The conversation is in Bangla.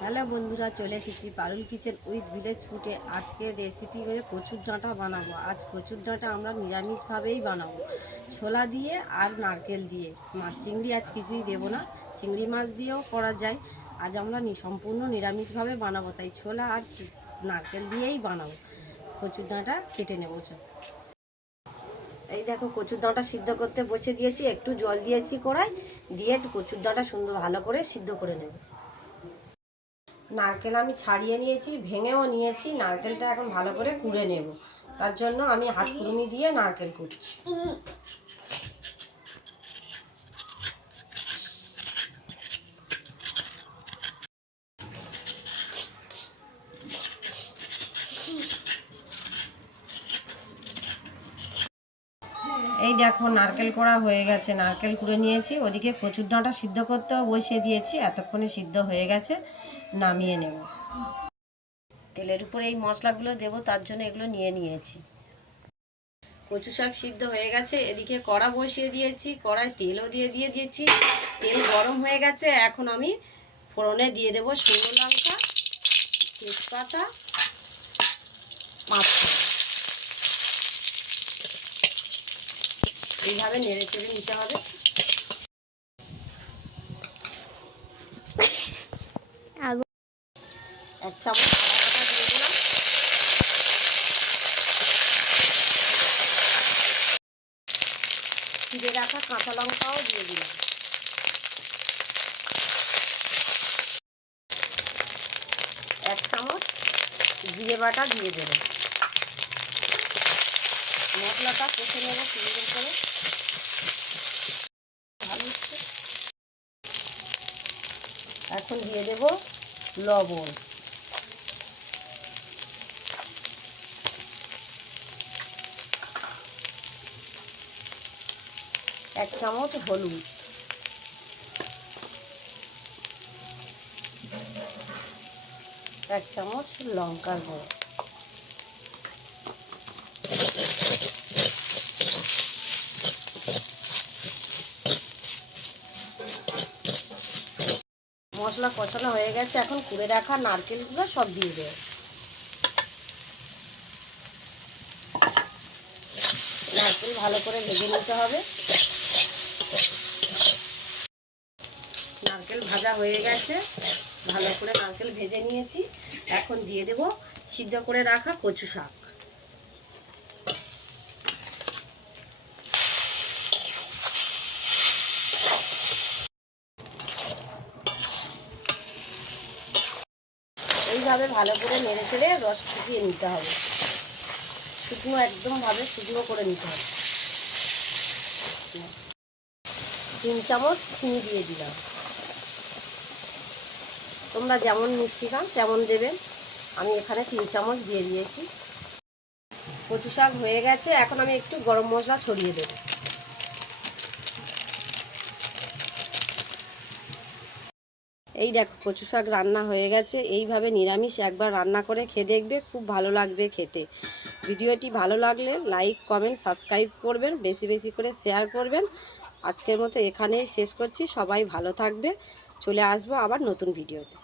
হ্যালো বন্ধুরা, চলে এসেছি পারুল কিচেন উইথ ভিলেজ ফুডে। আজকের রেসিপি করে কচুর ডাঁটা বানাবো। আজ কচুর ডাঁটা আমরা নিরামিষভাবেই বানাবো, ছোলা দিয়ে আর নারকেল দিয়ে। মাছ চিংড়ি আজ কিছুই দেবো না, চিংড়ি মাছ দিয়েও করা যায়। আজ আমরা সম্পূর্ণ নিরামিষভাবে বানাবো, তাই ছোলা আর নারকেল দিয়েই বানাবো। কচুর ডাঁটা কেটে নেবো। এই দেখো, কচুর ডাঁটা সিদ্ধ করতে বসে দিয়েছি, একটু জল দিয়েছি কড়াই দিয়ে, একটু কচুর ডাঁটা সুন্দর ভালো করে সিদ্ধ করে নেব। নারকেল আমি ছাড়িয়ে নিয়েছি, ভেঙেও নিয়েছি। নারকেলটা এখন ভালো করে কুড়ে নেব, তার জন্য আমি হাত কুড়ুনি দিয়ে নারকেল কুড়ছি। এই দেখো, নারকেল করা হয়ে গেছে, নারকেল কুড়ে নিয়েছি। ওদিকে কচুর ডাঁটা সিদ্ধ করতেও বসিয়ে দিয়েছি, এতক্ষণে সিদ্ধ হয়ে গেছে, নামিয়ে নেব। তেলের উপরে এই মশলাগুলো দেবো, তার জন্য এগুলো নিয়ে নিয়েছি। কচু শাক সিদ্ধ হয়ে গেছে, এদিকে কড়া বসিয়ে দিয়েছি, কড়ায় তেলও দিয়ে দিয়েছি। তেল গরম হয়ে গেছে, এখন আমি ফোড়নে দিয়ে দেবো শুকনো লঙ্কা, তেজপাতা, পাঁচ ফোড়ন। এইভাবে নেড়ে চেড়ে নিতে হবে। এক চামচ আদা বাটা দিয়ে দিলাম, চিড়ে রাখা কাঁচা লঙ্কাও দিয়ে দিলাম, এক চামচ জিরে বাটা দিয়ে দেব। মশলাটা কষে নেব সুন্দর করে। এখন দিয়ে দেব লবণ, এক চামচ হলুদ, এক চামচ লঙ্কার গুঁড়ো। মশলা কষানো হয়ে গেছে, এখন কুড়ে রাখা নারকেলগুলো সব দিয়ে দেব। নারকেল ভালো করে ভেজে নিতে হবে। নারকেল ভাজা হয়ে গেছে, ভালো করে নারকেল ভেজে নিয়েছি। এখন দিয়ে দেব সিদ্ধ করে রাখা কচু শাক। এইভাবে ভালো করে নেড়ে চেড়ে রস ফুটিয়ে নিতে হবে, শুকনো একদমভাবে শুকনো করে নিতে হবে। 3 চামচ চিনি দিয়ে দিলাম, তোমরা যেমন মিষ্টি খান তেমন দেবেন, আমি এখানে 3 চামচ দিয়ে দিয়েছি। কচু শাক হয়ে গেছে, এখন আমি একটু গরম মশলা ছড়িয়ে দেব। এই দেখো, কচু শাক রান্না হয়ে গেছে। এইভাবে নিরামিষ একবার রান্না করে খেয়ে দেখবে, খুব ভালো লাগবে খেতে। ভিডিওটি ভালো লাগলে লাইক, কমেন্ট, সাবস্ক্রাইব করবেন, বেশি বেশি করে শেয়ার করবেন। আজকের মতো এখানেই শেষ করছি। সবাই ভালো থাকবে, চলে আসবো আবার নতুন ভিডিওতে।